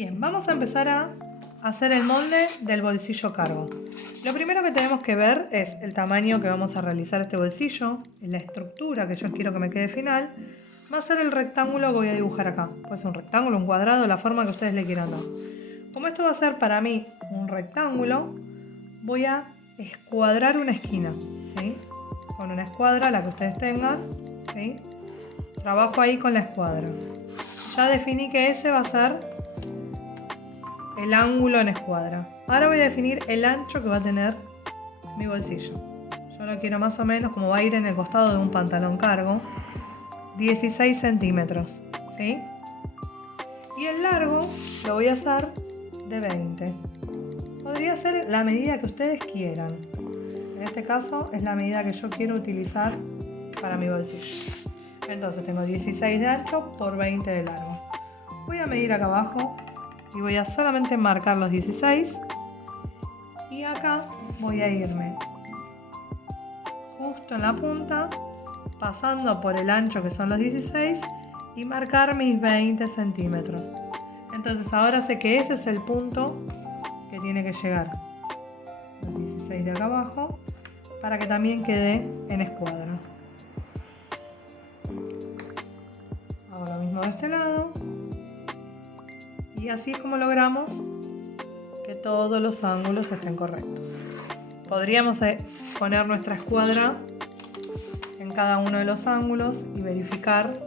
Bien, vamos a empezar a hacer el molde del bolsillo cargo. Lo primero que tenemos que ver es el tamaño que vamos a realizar este bolsillo, la estructura que yo quiero que me quede final. Va a ser el rectángulo que voy a dibujar acá. Puede ser un rectángulo, un cuadrado, la forma que ustedes le quieran dar. Como esto va a ser para mí un rectángulo, voy a escuadrar una esquina, ¿sí? Con una escuadra, la que ustedes tengan, ¿sí? Trabajo ahí con la escuadra. Ya definí que ese va a ser el ángulo en escuadra. Ahora voy a definir el ancho que va a tener mi bolsillo. Yo lo quiero más o menos como va a ir en el costado de un pantalón cargo. 16 centímetros, ¿sí? Y el largo lo voy a hacer de 20. Podría ser la medida que ustedes quieran. En este caso es la medida que yo quiero utilizar para mi bolsillo. Entonces tengo 16 de ancho por 20 de largo. Voy a medir acá abajo y voy a solamente marcar los 16. Y acá voy a irme justo en la punta, pasando por el ancho que son los 16 y marcar mis 20 centímetros. Entonces ahora sé que ese es el punto que tiene que llegar los 16 de acá abajo para que también quede en escuadra. Hago lo mismo de este lado y así es como logramos que todos los ángulos estén correctos. Podríamos poner nuestra escuadra en cada uno de los ángulos y verificar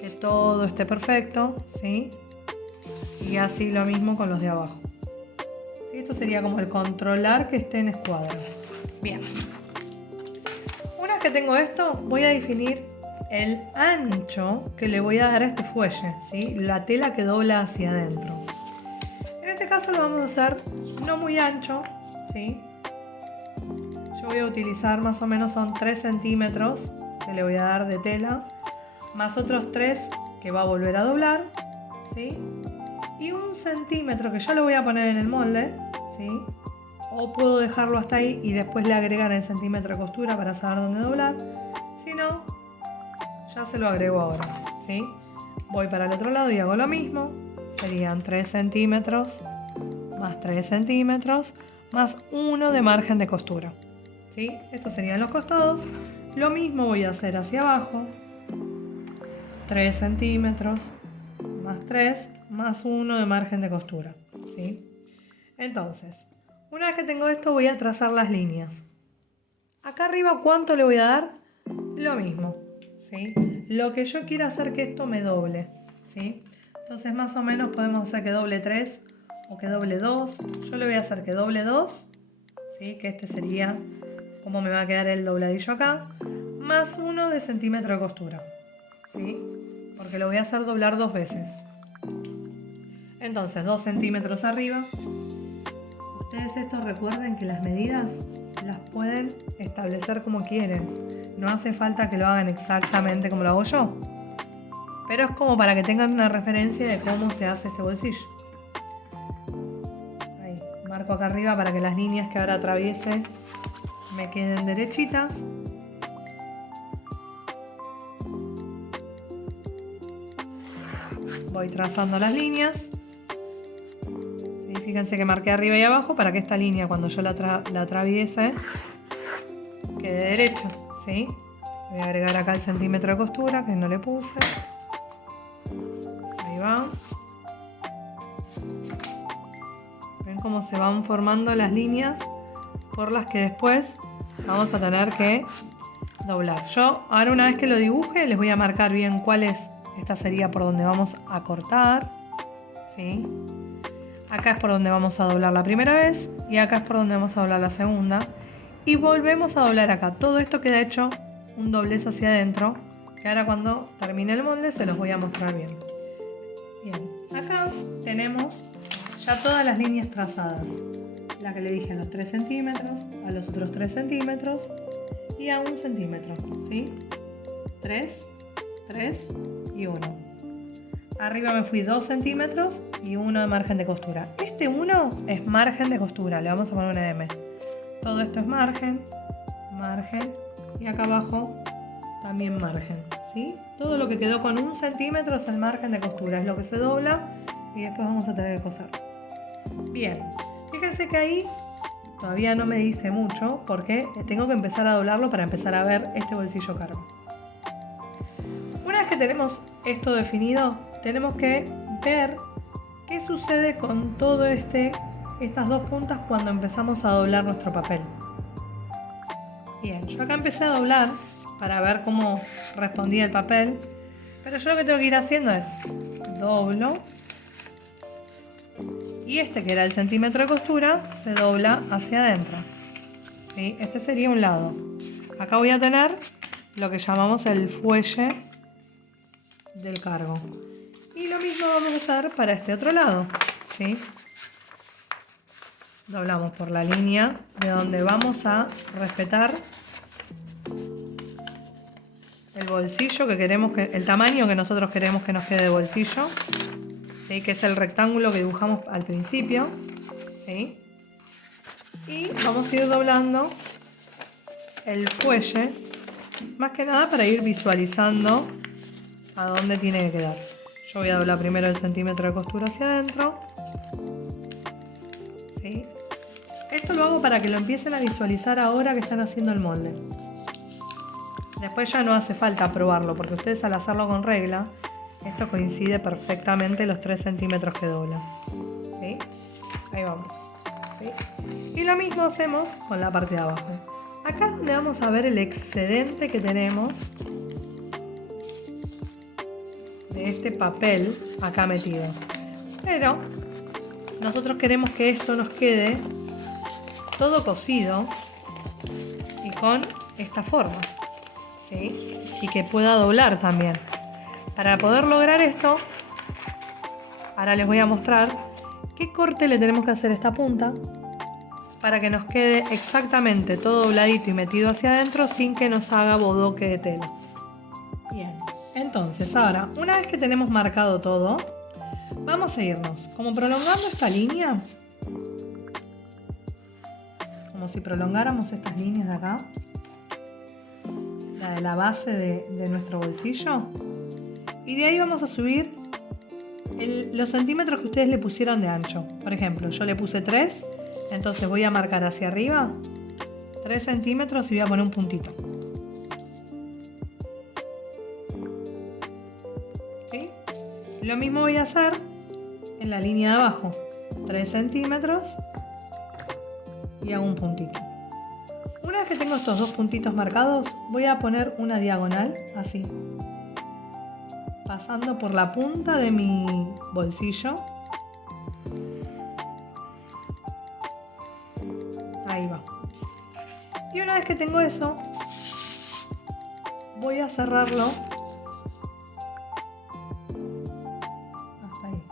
que todo esté perfecto, ¿sí? Y así lo mismo con los de abajo. ¿Sí? Esto sería como el controlar que esté en escuadra. Bien. Una vez que tengo esto, voy a definir el ancho que le voy a dar a este fuelle, ¿sí? La tela que dobla hacia adentro. En este caso lo vamos a hacer no muy ancho, ¿sí? Yo voy a utilizar más o menos son 3 centímetros que le voy a dar de tela, más otros 3 que va a volver a doblar, ¿sí? Y 1 centímetro que ya lo voy a poner en el molde, ¿sí? O puedo dejarlo hasta ahí y después le agregan el centímetro de costura para saber dónde doblar. Si no, ya se lo agrego ahora, ¿sí? Voy para el otro lado y hago lo mismo. Serían 3 centímetros más 3 centímetros más 1 de margen de costura, ¿sí? Estos serían los costados. Lo mismo voy a hacer hacia abajo. 3 centímetros más 3 más 1 de margen de costura, ¿sí? Entonces, una vez que tengo esto voy a trazar las líneas. Acá arriba, ¿cuánto le voy a dar? Lo mismo, ¿sí? Lo que yo quiero hacer que esto me doble, ¿sí? Entonces más o menos podemos hacer que doble 3 o que doble 2. Yo le voy a hacer que doble 2, ¿sí? Que este sería como me va a quedar el dobladillo acá, más 1 de centímetro de costura, ¿sí? Porque lo voy a hacer doblar 2 veces. Entonces 2 centímetros arriba. Ustedes esto recuerden que las medidas las pueden establecer como quieren. No hace falta que lo hagan exactamente como lo hago yo. Pero es como para que tengan una referencia de cómo se hace este bolsillo. Ahí, marco acá arriba para que las líneas que ahora atraviese me queden derechitas. Voy trazando las líneas. ¿Sí? Fíjense que marqué arriba y abajo para que esta línea cuando yo la atraviese quede derecha, ¿sí? Voy a agregar acá el centímetro de costura que no le puse. Ahí va. Ven cómo se van formando las líneas por las que después vamos a tener que doblar. Yo ahora una vez que lo dibuje les voy a marcar bien cuál es. Esta sería por donde vamos a cortar, ¿sí? Acá es por donde vamos a doblar la primera vez y acá es por donde vamos a doblar la segunda. Y volvemos a doblar acá. Todo esto queda hecho un doblez hacia adentro, que ahora cuando termine el molde se los voy a mostrar bien. Bien, acá tenemos ya todas las líneas trazadas. La que le dije a los 3 centímetros, a los otros 3 centímetros y a 1 centímetro, ¿sí? 3, 3 y 1. Arriba me fui 2 centímetros y 1 de margen de costura. Este 1 es margen de costura, le vamos a poner una M. Todo esto es margen, margen y acá abajo también margen, ¿sí? Todo lo que quedó con 1 centímetro es el margen de costura, es lo que se dobla y después vamos a tener que coser. Bien, fíjense que ahí todavía no me dice mucho porque tengo que empezar a doblarlo para empezar a ver este bolsillo cargo. Una vez que tenemos esto definido, tenemos que ver qué sucede con todo estas dos puntas cuando empezamos a doblar nuestro papel. Bien, yo acá empecé a doblar para ver cómo respondía el papel, pero yo lo que tengo que ir haciendo es doblo y este que era el centímetro de costura se dobla hacia adentro. ¿Sí? Este sería un lado. Acá voy a tener lo que llamamos el fuelle del cargo. Y lo mismo vamos a hacer para este otro lado. ¿Sí? Doblamos por la línea de donde vamos a respetar el bolsillo que queremos, el tamaño que nosotros queremos que nos quede de bolsillo. ¿Sí? Que es el rectángulo que dibujamos al principio. ¿Sí? Y vamos a ir doblando el fuelle, más que nada para ir visualizando a dónde tiene que quedar. Yo voy a doblar primero el centímetro de costura hacia adentro. ¿Sí? Esto lo hago para que lo empiecen a visualizar ahora que están haciendo el molde. Después ya no hace falta probarlo, porque ustedes al hacerlo con regla, esto coincide perfectamente los 3 centímetros que doblan. ¿Sí? Ahí vamos. ¿Sí? Y lo mismo hacemos con la parte de abajo. Acá es donde vamos a ver el excedente que tenemos de este papel acá metido. Pero nosotros queremos que esto nos quede todo cosido y con esta forma. ¿Sí? Y que pueda doblar también. Para poder lograr esto, ahora les voy a mostrar qué corte le tenemos que hacer a esta punta para que nos quede exactamente todo dobladito y metido hacia adentro sin que nos haga bodoque de tela. Bien, entonces ahora, una vez que tenemos marcado todo, vamos a irnos como prolongando esta línea, como si prolongáramos estas líneas de acá, la de la base de nuestro bolsillo, y de ahí vamos a subir los centímetros que ustedes le pusieron de ancho. Por ejemplo, yo le puse 3, entonces voy a marcar hacia arriba 3 centímetros y voy a poner un puntito. ¿Sí? Lo mismo voy a hacer en la línea de abajo, 3 centímetros y hago un puntito. Una vez que tengo estos dos puntitos marcados, voy a poner una diagonal así, pasando por la punta de mi bolsillo. Ahí va. Y una vez que tengo eso, voy a cerrarlo hasta ahí.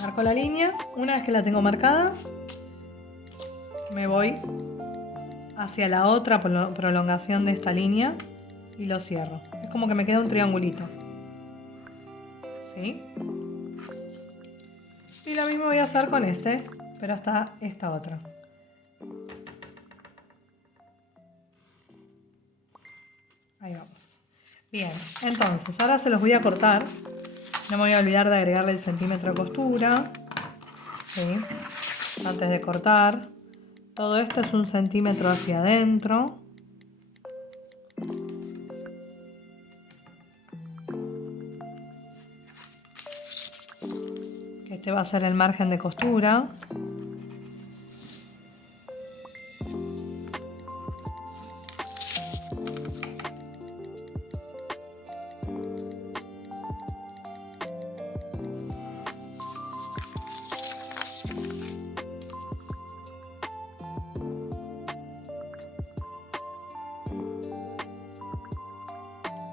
Marco la línea. Una vez que la tengo marcada, me voy hacia la otra prolongación de esta línea y lo cierro. Es como que me queda un triangulito. ¿Sí? Y lo mismo voy a hacer con este, pero hasta esta otra. Ahí vamos. Bien, entonces ahora se los voy a cortar. No me voy a olvidar de agregarle el centímetro de costura. ¿Sí? Antes de cortar. Todo esto es 1 centímetro hacia adentro. Que este va a ser el margen de costura.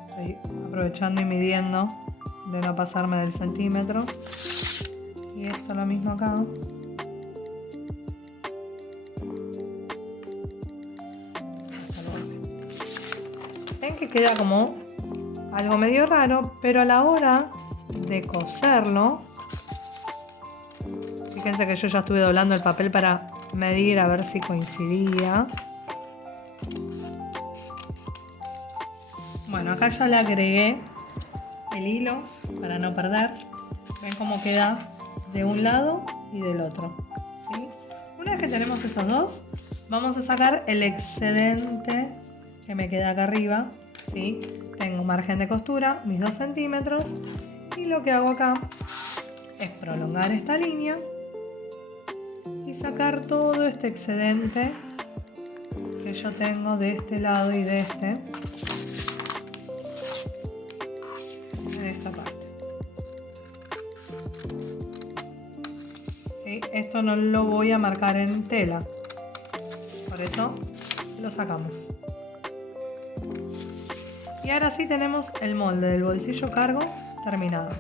Estoy aprovechando y midiendo de no pasarme del centímetro. Y esto lo mismo acá. Ven que queda como algo medio raro, pero a la hora de coserlo, fíjense que yo ya estuve doblando el papel para medir a ver si coincidía. Bueno, acá ya le agregué el hilo para no perder. Ven cómo queda de un lado y del otro, ¿sí? Una vez que tenemos esos dos, vamos a sacar el excedente que me queda acá arriba, ¿sí? Tengo margen de costura, mis 2 centímetros, y lo que hago acá es prolongar esta línea y sacar todo este excedente que yo tengo de este lado y de este, en esta parte. ¿Sí? Esto no lo voy a marcar en tela, por eso lo sacamos. Y ahora sí tenemos el molde del bolsillo cargo terminado.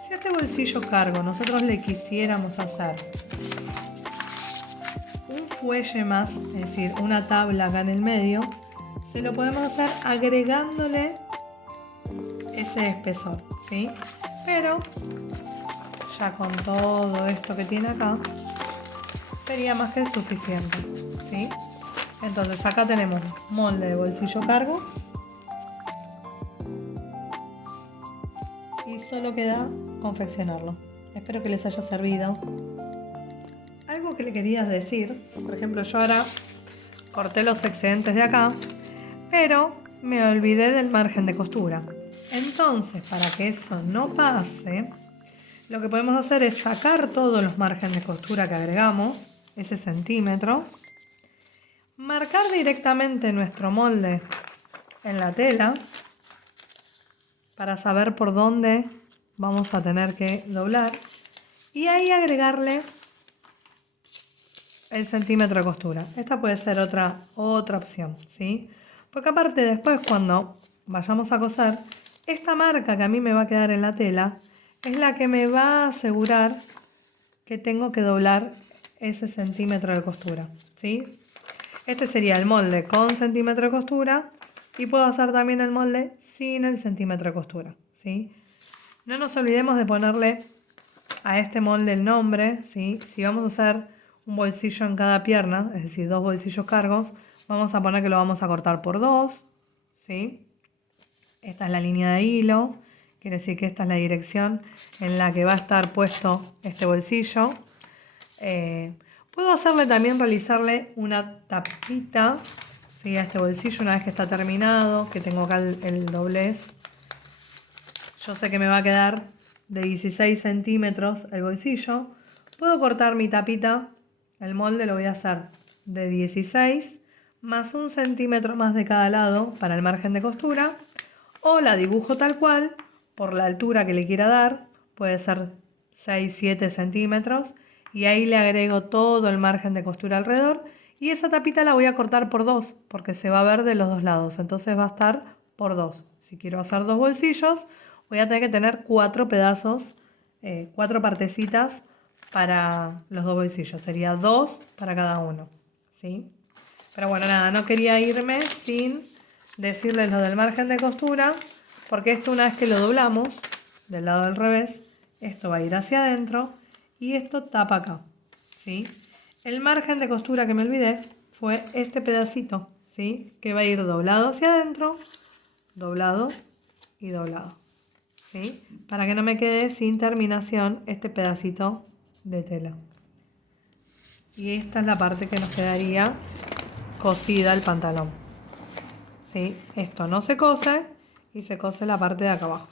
Si a este bolsillo cargo nosotros le quisiéramos hacer un fuelle más, es decir, una tabla acá en el medio, se lo podemos hacer agregándole ese espesor, ¿sí? Pero ya con todo esto que tiene acá sería más que suficiente, ¿sí? Entonces acá tenemos molde de bolsillo cargo y solo queda confeccionarlo. Espero que les haya servido. Algo que le quería decir, por ejemplo, yo ahora corté los excedentes de acá, pero me olvidé del margen de costura. Entonces, para que eso no pase, lo que podemos hacer es sacar todos los márgenes de costura que agregamos, ese centímetro, marcar directamente nuestro molde en la tela para saber por dónde vamos a tener que doblar y ahí agregarle el centímetro de costura. Esta puede ser otra opción, ¿sí? Porque aparte después cuando vayamos a coser, esta marca que a mí me va a quedar en la tela es la que me va a asegurar que tengo que doblar ese centímetro de costura, ¿sí? Este sería el molde con centímetro de costura y puedo hacer también el molde sin el centímetro de costura, ¿sí? No nos olvidemos de ponerle a este molde el nombre, ¿sí? Si vamos a hacer un bolsillo en cada pierna, es decir, 2 bolsillos cargos, vamos a poner que lo vamos a cortar por 2, ¿sí? Esta es la línea de hilo, quiere decir que esta es la dirección en la que va a estar puesto este bolsillo. Puedo hacerle también, realizarle una tapita, ¿sí? A este bolsillo una vez que está terminado, que tengo acá el doblez. Yo sé que me va a quedar de 16 centímetros el bolsillo. Puedo cortar mi tapita, el molde lo voy a hacer de 16 más 1 centímetro más de cada lado para el margen de costura, o la dibujo tal cual por la altura que le quiera dar, puede ser 6-7 centímetros, y ahí le agrego todo el margen de costura alrededor, y esa tapita la voy a cortar por 2 porque se va a ver de los dos lados, entonces va a estar por 2. Si quiero hacer 2 bolsillos voy a tener que tener 4 pedazos, 4 partecitas para los 2 bolsillos, sería 2 para cada uno, ¿sí? Pero bueno, nada, no quería irme sin decirles lo del margen de costura, porque esto una vez que lo doblamos del lado del revés, esto va a ir hacia adentro y esto tapa acá, ¿sí? El margen de costura que me olvidé fue este pedacito, ¿sí? Que va a ir doblado hacia adentro, doblado y doblado, ¿sí? Para que no me quede sin terminación este pedacito de tela. Y esta es la parte que nos quedaría cosida el pantalón, ¿sí? Esto no se cose y se cose la parte de acá abajo.